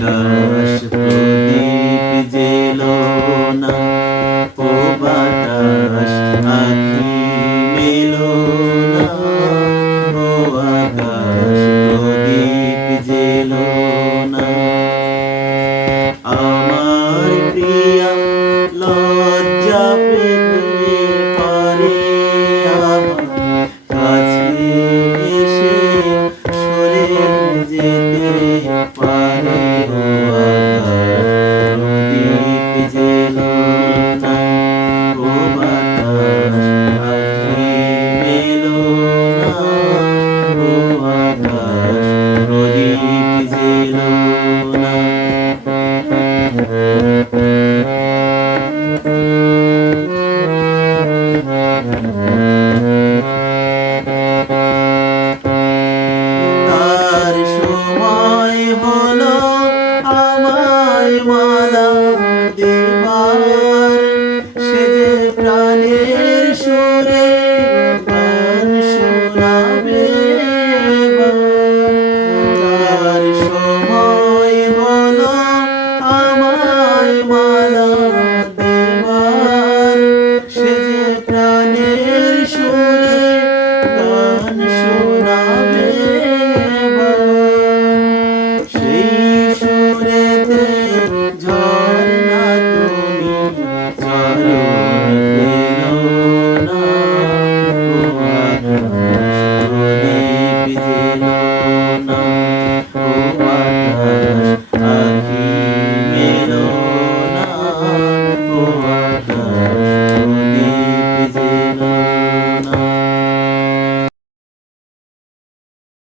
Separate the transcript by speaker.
Speaker 1: আকাশ প্রদীপ jello না ও বাতাস আখি মেলো না ও আকাশ প্রদীপ জেলো না আমার প্রিয় মালা।